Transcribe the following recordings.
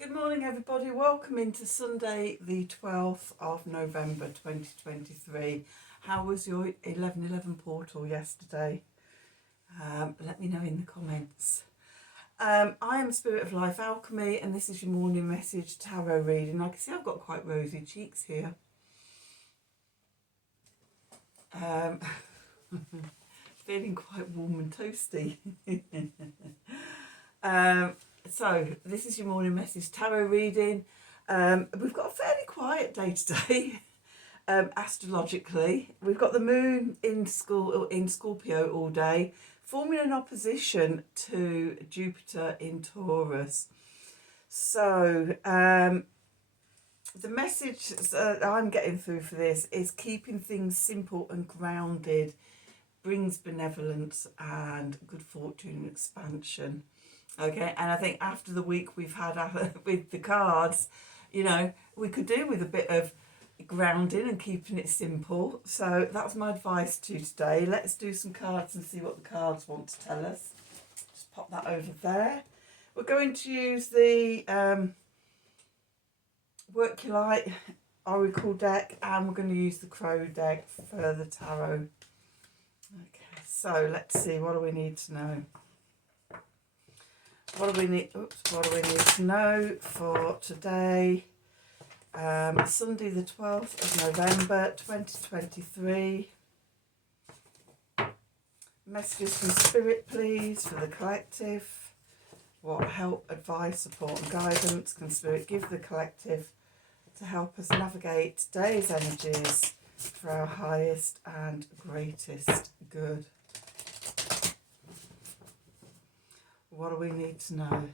Good morning, everybody. Welcome into Sunday, the 12th of November 2023. How was your 11:11 portal yesterday? Let me know in the comments. I am Spirit of Life Alchemy, and this is your morning message tarot reading. I can see I've got quite rosy cheeks here. Feeling quite warm and toasty. So this is your morning message tarot reading. We've got a fairly quiet day today, astrologically. We've got the moon in Scorpio all day, forming an opposition to Jupiter in Taurus. So the message that I'm getting through for this is keeping things simple and grounded brings benevolence and good fortune and expansion. Okay, and I think after the week we've had with the cards, you know, we could do with a bit of grounding and keeping it simple. So that's my advice to you today. Let's do some cards and see what the cards want to tell us. Just pop that over there. We're going to use the Work Your Light Oracle deck, and we're going to use the Crow deck for the tarot. Okay, so let's see, what do we need to know? What do we need to know for today? Sunday the 12th of November 2023. Messages from Spirit, please, for the collective. What help, advice, support and guidance can Spirit give the collective to help us navigate today's energies for our highest and greatest good? What do we need to know?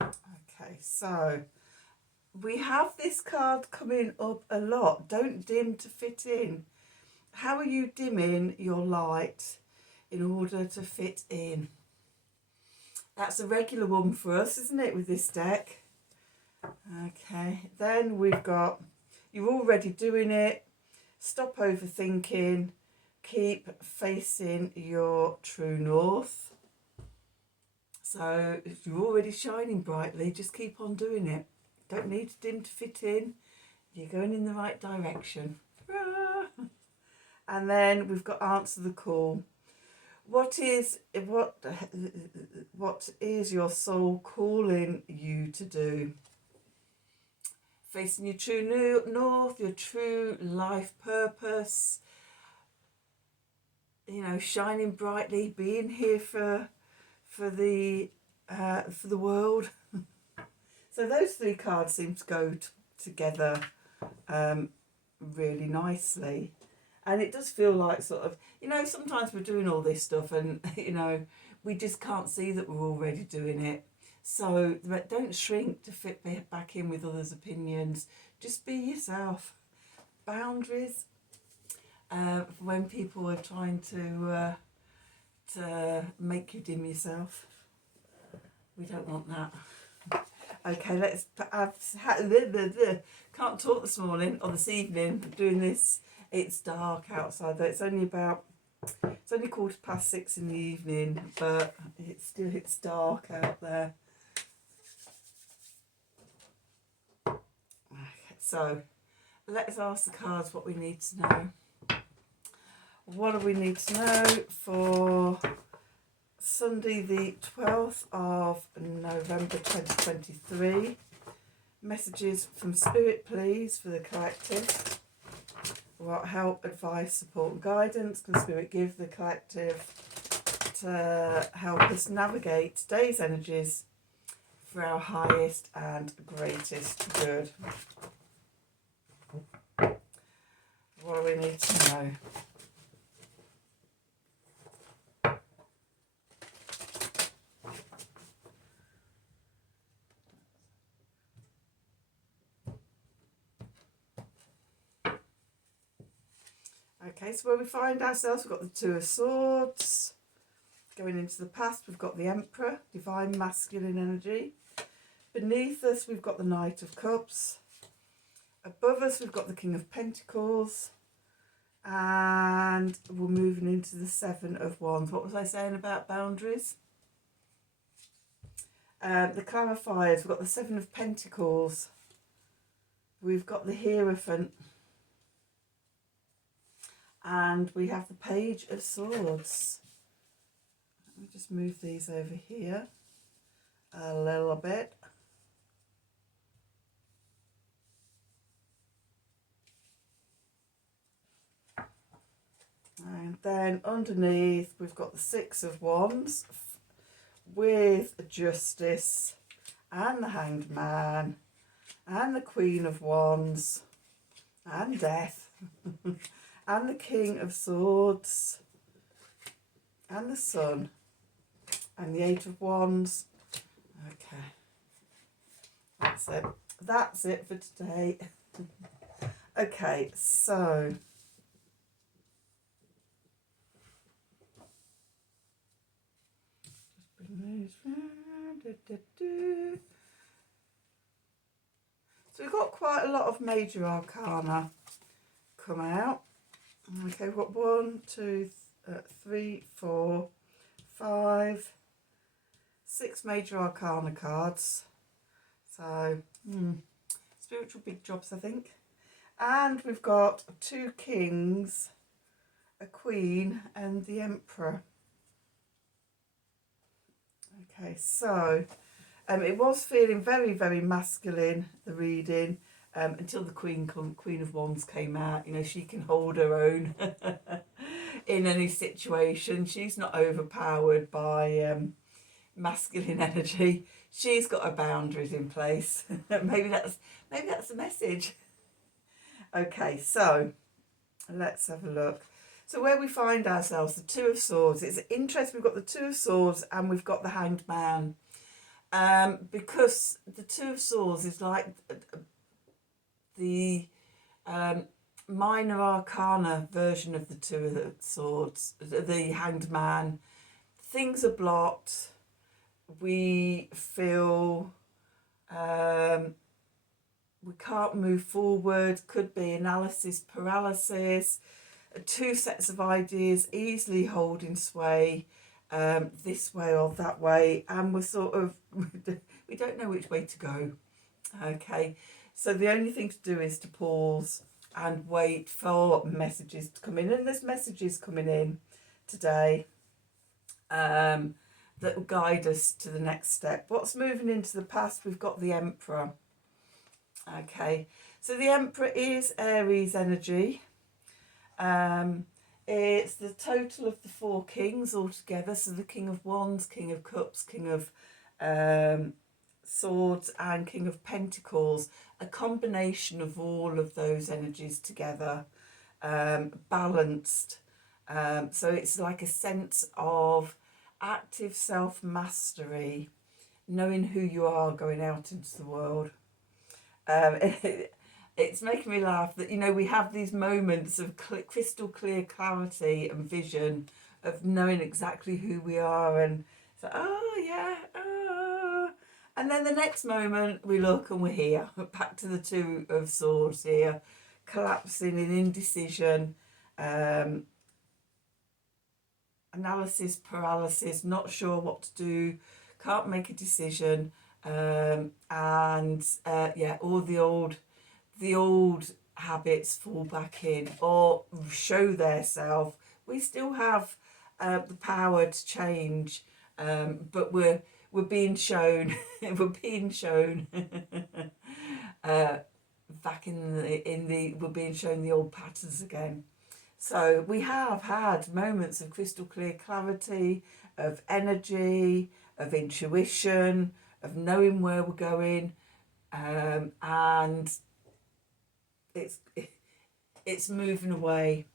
Okay, so we have this card coming up a lot. Don't dim to fit in. How are you dimming your light in order to fit in? That's a regular one for us, isn't it, with this deck? Okay, then we've got, you're already doing it, stop overthinking, keep facing your true north. So if you're already shining brightly, just keep on doing it. Don't need to dim to fit in. You're going in the right direction. And then we've got answer the call. What is your soul calling you to do? Facing your true north, your true life purpose, you know, shining brightly, being here for the world. So those three cards seem to go together really nicely, and it does feel like sort of, you know, sometimes we're doing all this stuff and, you know, we just can't see that we're already doing it. So don't shrink to fit back in with others' opinions. Just be yourself. Boundaries. When people are trying to make you dim yourself, we don't want that. Okay, can't talk this morning or this evening. I'm doing this. It's dark outside though. It's only 6:15 in the evening, but it's dark out there. So let's ask the cards what we need to know. What do we need to know for Sunday the 12th of November 2023? Messages from Spirit, please, for the collective. What help, advice, support and guidance can Spirit give the collective to help us navigate today's energies for our highest and greatest good? What do we need to know? Okay, so where we find ourselves, we've got the Two of Swords. Going into the past, we've got the Emperor, divine masculine energy. Beneath us, we've got the Knight of Cups. Above us, we've got the King of Pentacles. And we're moving into the Seven of Wands. What was I saying about boundaries? The clarifiers, we've got the Seven of Pentacles. We've got the Hierophant. And we have the Page of Swords. Let me just move these over here a little bit. And then underneath we've got the Six of Wands with Justice and the Hanged Man and the Queen of Wands and Death and the King of Swords and the Sun and the Eight of Wands. Okay, that's it. That's it for today. Okay, so so we've got quite a lot of major arcana come out. Okay, we've got 1, 2, 3, 4, 5, 6 major arcana cards. So, spiritual big jobs, I think. And we've got 2 kings, a queen, and the emperor. Okay, so it was feeling very, very masculine, the reading, until the Queen of Wands came out. You know, she can hold her own in any situation. She's not overpowered by masculine energy. She's got her boundaries in place. maybe that's the message. Okay, so let's have a look. So where we find ourselves, the Two of Swords. It's interesting, we've got the Two of Swords and we've got the Hanged Man. Because the Two of Swords is like the minor arcana version of the Two of Swords, the Hanged Man. Things are blocked. We feel we can't move forward. Could be analysis paralysis. 2 sets of ideas easily holding sway this way or that way, and we're sort of we don't know which way to go. Okay, so the only thing to do is to pause and wait for messages to come in, and there's messages coming in today that will guide us to the next step. What's moving into the past? We've got the Emperor. Okay, so the Emperor is Aries energy. It's the total of the 4 kings altogether. So the King of Wands, King of Cups, King of Swords and King of Pentacles. A combination of all of those energies together, balanced. So it's like a sense of active self-mastery, knowing who you are going out into the world. It's making me laugh that, you know, we have these moments of crystal clear clarity and vision of knowing exactly who we are, and it's like, oh yeah, oh. And then the next moment we look and we're here, back to the Two of Swords here, collapsing in indecision, analysis paralysis, not sure what to do, can't make a decision, and yeah, all the old habits fall back in or show their self. We still have the power to change, but we're being shown we're being shown back in the we're being shown the old patterns again. So we have had moments of crystal clear clarity, of energy, of intuition, of knowing where we're going, and it's moving away.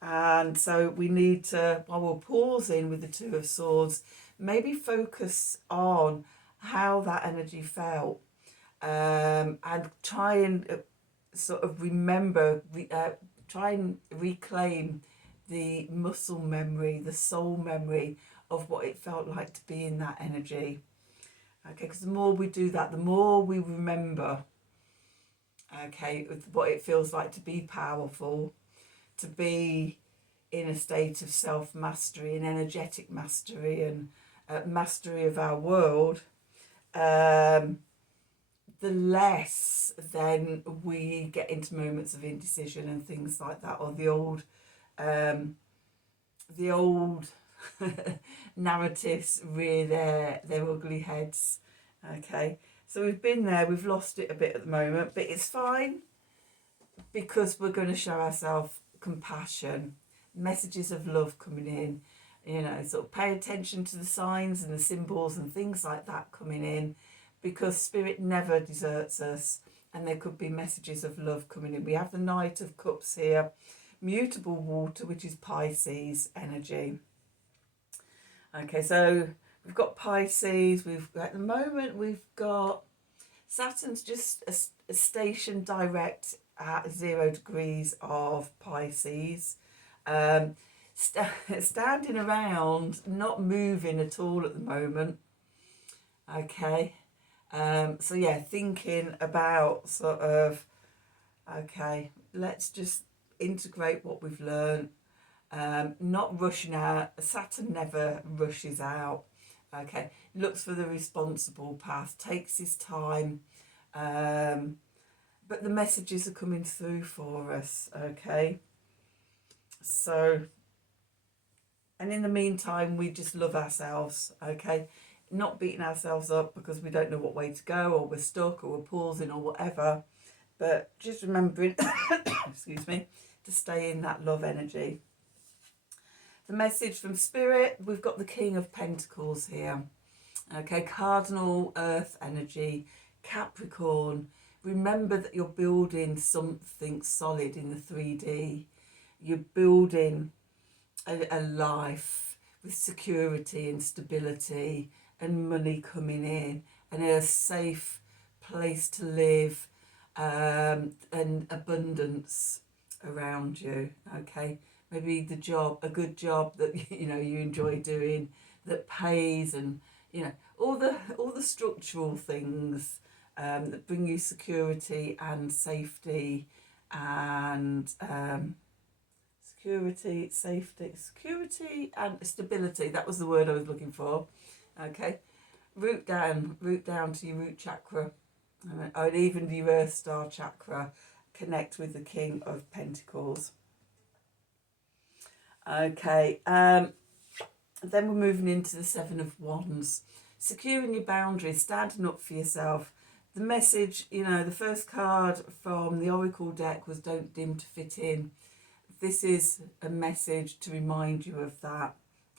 And so we need to, while we're pausing with the Two of Swords, maybe focus on how that energy felt, and try and sort of remember, try and reclaim the muscle memory, the soul memory of what it felt like to be in that energy. Okay, because the more we do that, the more we remember, okay, what it feels like to be powerful, to be in a state of self-mastery and energetic mastery and mastery of our world, the less then we get into moments of indecision and things like that, or the old narratives rear their ugly heads. Okay, so we've been there, we've lost it a bit at the moment, but it's fine, because we're going to show ourselves compassion, messages of love coming in, you know, sort of pay attention to the signs and the symbols and things like that coming in, because Spirit never deserts us, and there could be messages of love coming in. We have the Knight of Cups here, mutable water, which is Pisces energy. Okay, so we've got Pisces, at the moment we've got Saturn's just a station direct at 0 degrees of Pisces, standing around, not moving at all at the moment. Okay, so yeah, thinking about sort of, okay, let's just integrate what we've learned, not rushing out. Saturn never rushes out. Okay, looks for the responsible path, takes his time, but the messages are coming through for us. Okay, so, and in the meantime, we just love ourselves. Okay, not beating ourselves up because we don't know what way to go, or we're stuck, or we're pausing, or whatever, but just remembering excuse me, to stay in that love energy. The message from Spirit, we've got the King of Pentacles here. Okay, cardinal earth energy, Capricorn. Remember that you're building something solid in the 3D. You're building a life with security and stability and money coming in, and a safe place to live, and abundance around you. Okay, maybe the job, a good job that you know you enjoy doing, that pays, and you know all the structural things that bring you security and safety, and security and stability. That was the word I was looking for. Okay, root down to your root chakra, and even the Earth Star chakra. Connect with the King of Pentacles. Okay, then we're moving into the Seven of Wands. Securing your boundaries, standing up for yourself. The message, you know, the first card from the Oracle deck was don't dim to fit in. This is a message to remind you of that.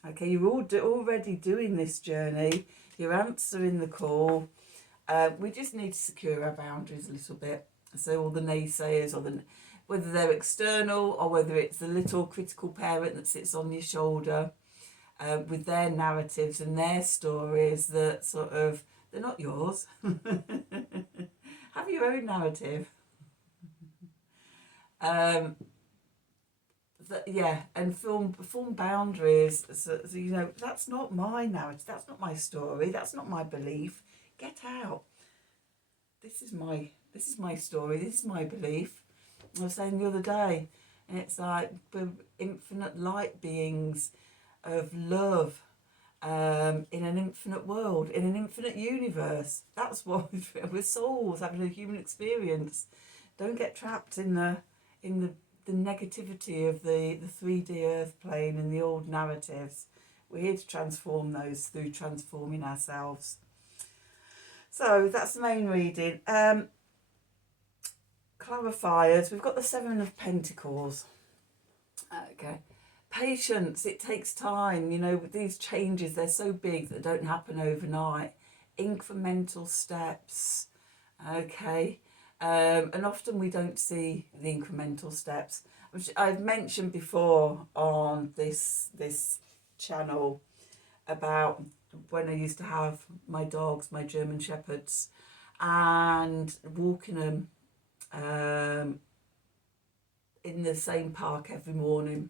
Okay, you're already doing this journey. You're answering the call. We just need to secure our boundaries a little bit. So all the naysayers, or whether they're external or whether it's the little critical parent that sits on your shoulder with their narratives and their stories that sort of, they're not yours. Have your own narrative. Yeah, and form boundaries. So you know, that's not my narrative. That's not my story. That's not my belief. Get out. This is my story. This is my belief. I was saying the other day, and it's like we're infinite light beings of love, in an infinite world, in an infinite universe. That's what we're souls having a human experience. Don't get trapped in the negativity of the 3D earth plane and the old narratives. We're here to transform those through transforming ourselves. So that's the main reading. Clarifiers, we've got the Seven of Pentacles. Okay, patience, it takes time, you know, with these changes, they're so big that don't happen overnight. Incremental steps. Okay, and often we don't see the incremental steps, which I've mentioned before on this channel, about when I used to have my dogs, my German Shepherds, and walking them in the same park every morning,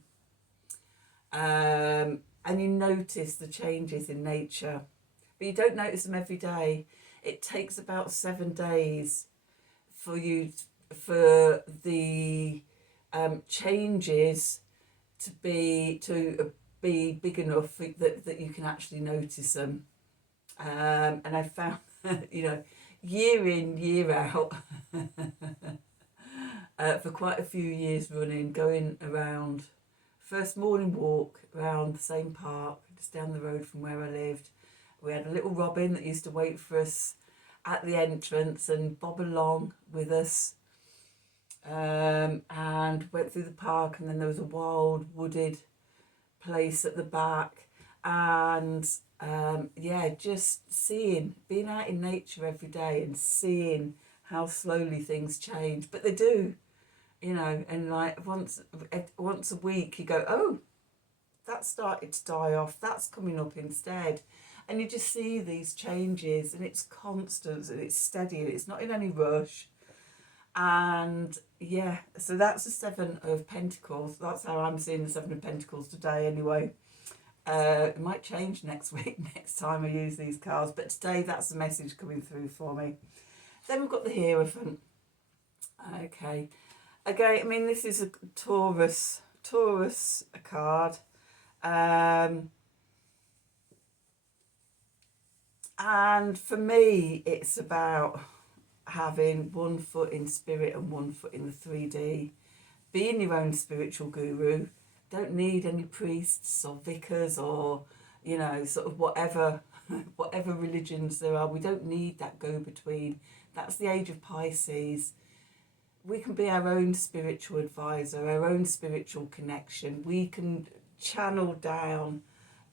and you notice the changes in nature, but you don't notice them every day. It takes about 7 days for the changes to be big enough that you can actually notice them. And I found, you know, year in, year out, for quite a few years running, going around, first morning walk around the same park, just down the road from where I lived. We had a little robin that used to wait for us at the entrance and bob along with us, and went through the park, and then there was a wild wooded place at the back, and yeah, just being out in nature every day and seeing how slowly things change, but they do, you know. And like once a week you go, oh, that started to die off, that's coming up instead, and you just see these changes, and it's constant and it's steady and it's not in any rush. And yeah, so that's the Seven of Pentacles. That's how I'm seeing the Seven of Pentacles today anyway. It might change next week, next time I use these cards, but today that's the message coming through for me. Then we've got the Hierophant. Okay, again, I mean, this is a Taurus card, and for me it's about having one foot in spirit and one foot in the 3D, being your own spiritual guru. Don't need any priests or vicars or, you know, sort of whatever religions there are. We don't need that go-between. That's the age of Pisces. We can be our own spiritual advisor, our own spiritual connection. We can channel down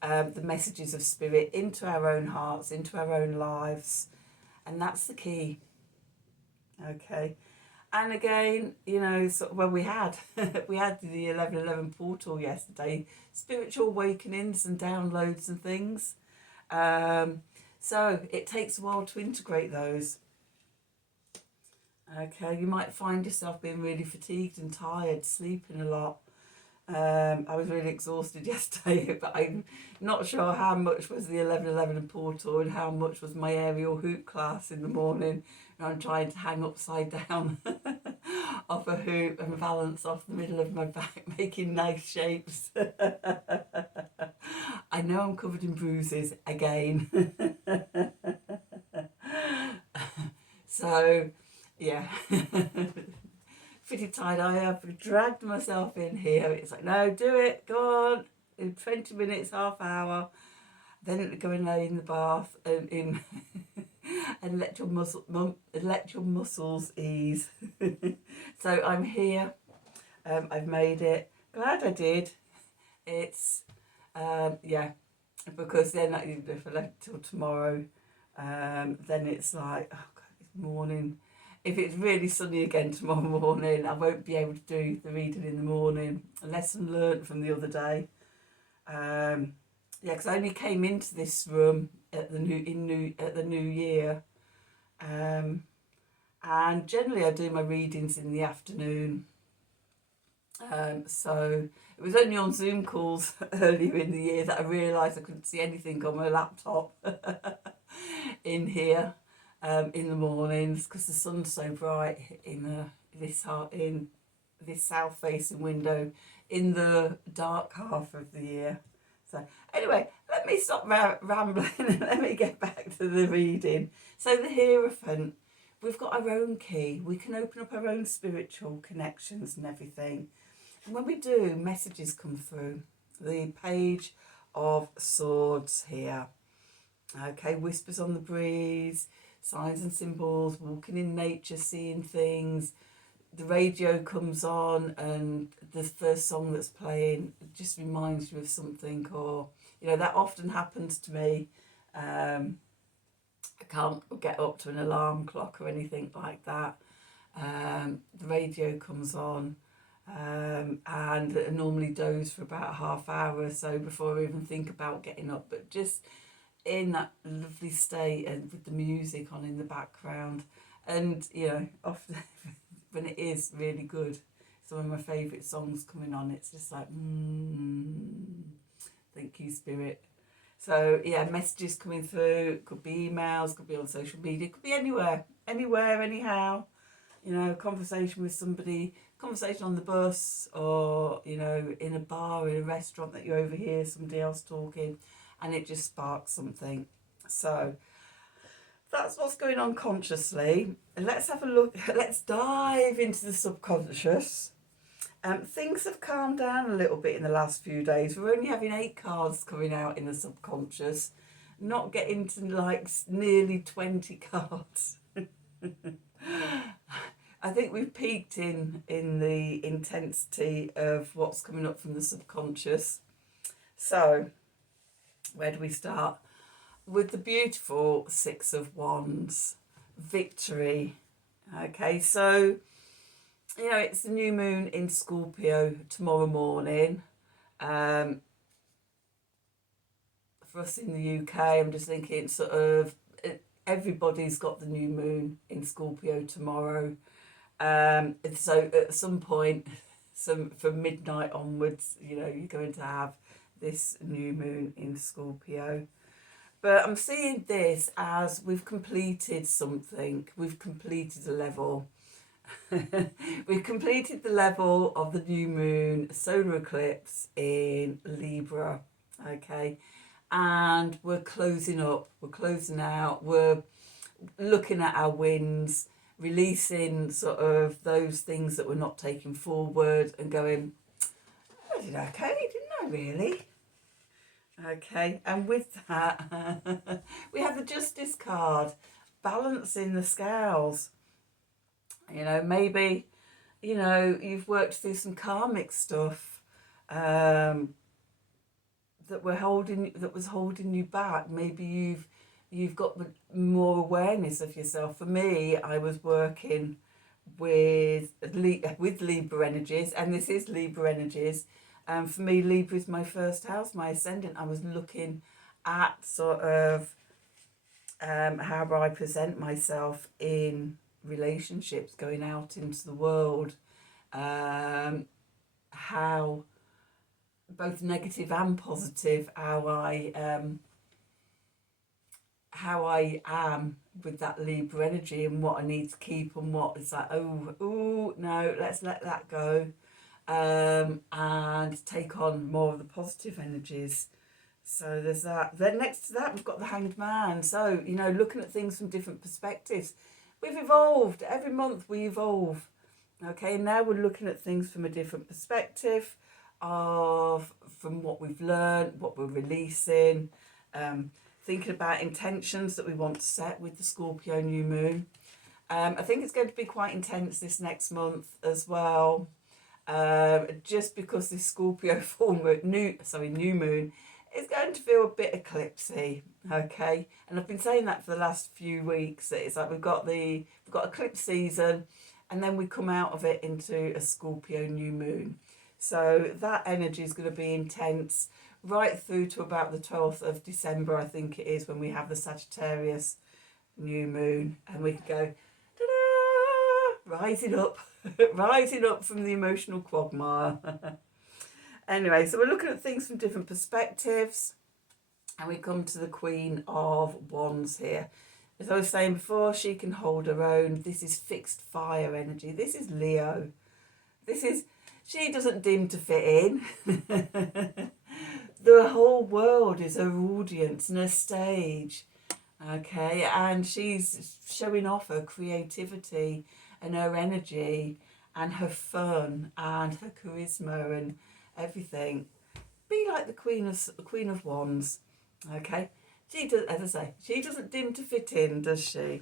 the messages of spirit into our own hearts, into our own lives, and that's the key. Okay, and again, you know, sort of, well, we had the 1111 portal yesterday, spiritual awakenings and downloads and things. So it takes a while to integrate those. Okay, you might find yourself being really fatigued and tired, sleeping a lot. I was really exhausted yesterday, but I'm not sure how much was the 1111 portal and how much was my aerial hoop class in the morning. And I'm trying to hang upside down off a hoop and balance off the middle of my back, making nice shapes. I know I'm covered in bruises again. So, yeah. Pretty tired. I have dragged myself in here. It's like, no, do it, go on, in 20 minutes, half hour, then go and lay in the bath and in and let your muscles ease. So I'm here. I've made it. Glad I did. It's yeah, because then if I left till tomorrow, then it's like, oh God, it's morning. If it's really sunny again tomorrow morning, I won't be able to do the reading in the morning. A lesson learnt from the other day. Yeah, because I only came into this room at the new year, and generally I do my readings in the afternoon. So it was only on Zoom calls earlier in the year that I realised I couldn't see anything on my laptop in here. In the mornings, because the sun's so bright in this south facing window in the dark half of the year. So anyway, let me stop rambling and let me get back to the reading. So the Hierophant, we've got our own key. We can open up our own spiritual connections and everything. And when we do, messages come through. The Page of Swords here. Okay, whispers on the breeze, signs and symbols, walking in nature, seeing things. The radio comes on and the first song that's playing just reminds you of something, or, you know, that often happens to me. I can't get up to an alarm clock or anything like that. The radio comes on, and I normally doze for about a half hour or so before I even think about getting up, but just in that lovely state and with the music on in the background. And, you know, often when it is really good, some of my favourite songs coming on, it's just like, thank you, Spirit. So yeah, messages coming through, could be emails, could be on social media, could be anywhere, anyhow. You know, a conversation with somebody conversation on the bus, or, you know, in a bar, in a restaurant, that you overhear somebody else talking, and it just sparks something. So that's what's going on consciously. Let's have a look. Let's dive into the subconscious. Things have calmed down a little bit in the last few days. We're only having 8 cards coming out in the subconscious, not getting to like nearly 20 cards. I think we've peaked in the intensity of what's coming up from the subconscious. So, where do we start? With the beautiful 6 of Wands, victory. Okay, so, you know, it's the new moon in Scorpio tomorrow morning. For us in the UK, I'm just thinking sort of everybody's got the new moon in Scorpio tomorrow. So at some point, from midnight onwards, you know, you're going to have this new moon in Scorpio. But I'm seeing this as we've completed something. We've completed a level. We've completed the level of the new moon solar eclipse in Libra. Okay. And we're closing up. We're closing out. We're looking at our wins, releasing sort of those things that we're not taking forward, and going, I did okay, didn't I really? Okay, and with that, we have the Justice card, balancing the scales. You know, maybe, you know, you've worked through some karmic stuff that was holding you back. Maybe you've got more awareness of yourself. For me, I was working with Libra energies, and this is Libra energies. For me, Libra is my first house, my ascendant. I was looking at sort of how I present myself in relationships, going out into the world, how both negative and positive, how I am with that Libra energy, and what I need to keep, and what is like, oh no, let's let that go, and take on more of the positive energies. So there's that. Then next to that, we've got the Hanged Man. So, you know, looking at things from different perspectives. We've evolved. Every month we evolve. Okay, and now we're looking at things from a different perspective, from what we've learned, what we're releasing, thinking about intentions that we want to set with the Scorpio new moon. I think it's going to be quite intense this next month as well, just because this Scorpio new moon is going to feel a bit eclipsy. Okay, and I've been saying that for the last few weeks. That it's like we've got eclipse season, and then we come out of it into a Scorpio new moon. So that energy is going to be intense right through to about the 12th of December, I think it is, when we have the Sagittarius new moon, and we can go, ta-da, rising up, rising up from the emotional quagmire. Anyway, so we're looking at things from different perspectives, and we come to the Queen of Wands here. As I was saying before, she can hold her own. This is fixed fire energy. This is Leo. She doesn't dim to fit in. The whole world is her audience and her stage. Okay, and she's showing off her creativity and her energy and her fun and her charisma and everything. Be like the Queen of Wands. Okay, she does, as I say, she doesn't dim to fit in, does she?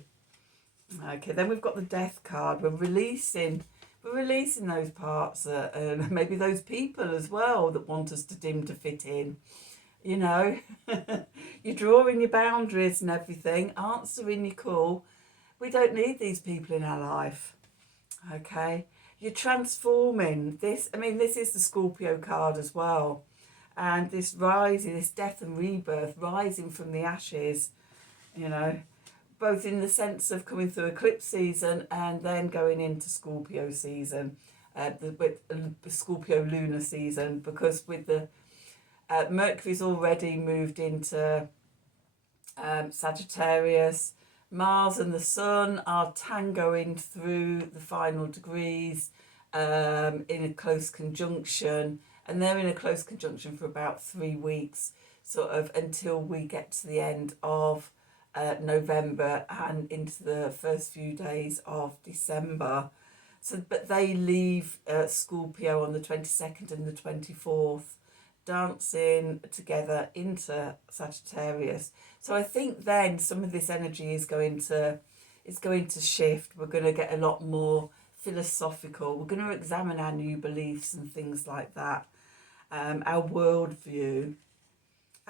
Okay, then we've got the Death card. We're releasing those parts, and maybe those people as well that want us to dim to fit in. You know, you're drawing your boundaries and everything, answering your call. We don't need these people in our life. Okay, you're transforming this. I mean, this is the Scorpio card as well, and this rising, this death and rebirth, rising from the ashes. You know, both in the sense of coming through eclipse season and then going into Scorpio season, with Scorpio lunar season, because with the Mercury's already moved into Sagittarius. Mars and the Sun are tangoing through the final degrees in a close conjunction, and they're in a close conjunction for about 3 weeks, sort of until we get to the end of November and into the first few days of December. So, but they leave Scorpio on the 22nd and the 24th, dancing together into Sagittarius. So I think then some of this energy is going to shift. We're going to get a lot more philosophical. We're going to examine our new beliefs and things like that, our worldview,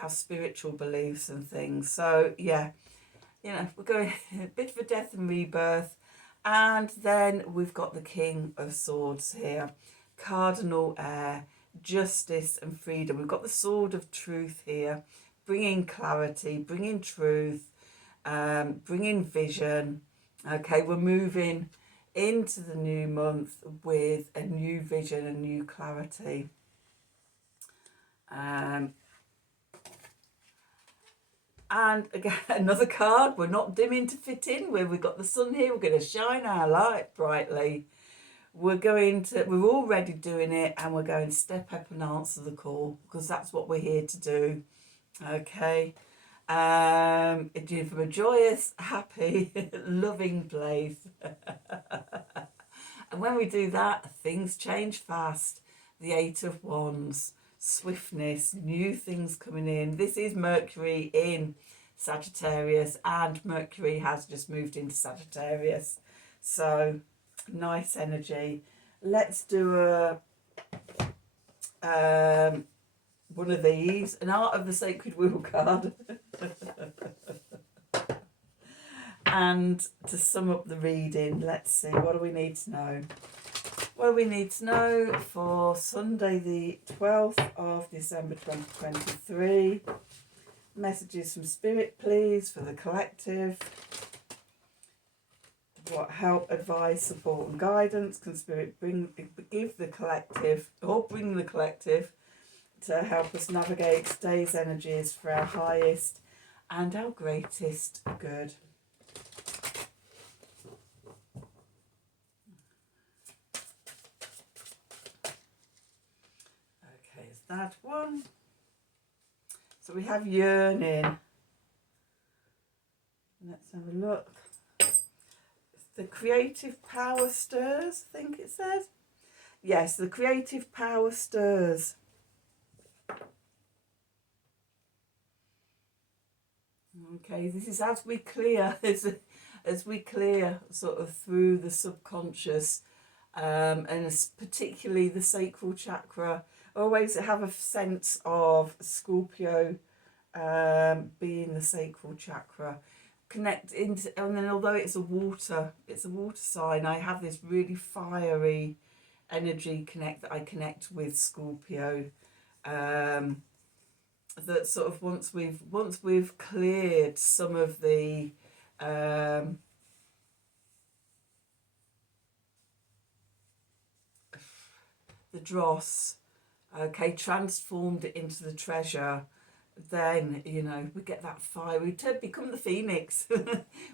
our spiritual beliefs and things. So yeah, you know, we're going a bit of a death and rebirth. And then we've got the King of Swords here, cardinal air, justice and freedom. We've got the sword of truth here, bringing clarity, bringing truth, bringing vision. Okay, we're moving into the new month with a new vision, a new clarity. And again, another card, we're not dimming to fit in, where we've got the sun here, we're going to shine our light brightly. We're already doing it, and we're going to step up and answer the call, because that's what we're here to do. Okay. From a joyous, happy, loving place. And when we do that, things change fast. The Eight of Wands, swiftness, new things coming in. This is Mercury in Sagittarius, and Mercury has just moved into Sagittarius. So nice energy. Let's do one of these, an Art of the Sacred Wheel card. And to sum up the reading, let's see, what do we need to know? What do we need to know for Sunday the 12th of December 2023? Messages from Spirit, please, for the collective. What help, advice, support and guidance can Spirit give the collective, or bring the collective, to help us navigate today's energies for our highest and our greatest good? Okay, is that one? So we have yearning. Let's have a look. The creative power stirs, I think it says. Yes, the creative power stirs. Okay, this is as we clear, as we clear sort of through the subconscious, and particularly the sacral chakra. I always have a sense of Scorpio being the sacral chakra. Connect into, and then although it's a water sign, I have this really fiery energy that I connect with Scorpio. That sort of once we've cleared some of the dross, okay, transformed it into the treasure, then, you know, we get that fire. We become the phoenix.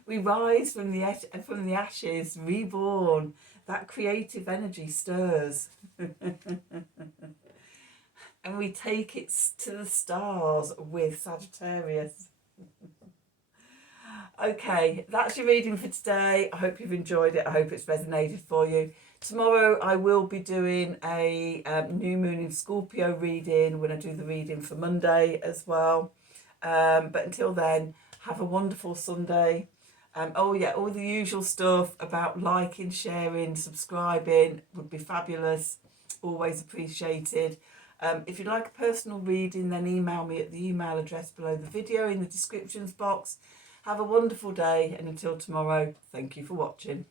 We rise from the ashes, reborn. That creative energy stirs. And we take it to the stars with Sagittarius. Okay, that's your reading for today. I hope you've enjoyed it. I hope it's resonated for you. Tomorrow I will be doing a new moon in Scorpio reading when I do the reading for Monday as well. But until then, have a wonderful Sunday. Oh yeah, all the usual stuff about liking, sharing, subscribing would be fabulous. Always appreciated. If you'd like a personal reading, then email me at the email address below the video in the descriptions box. Have a wonderful day, and until tomorrow, thank you for watching.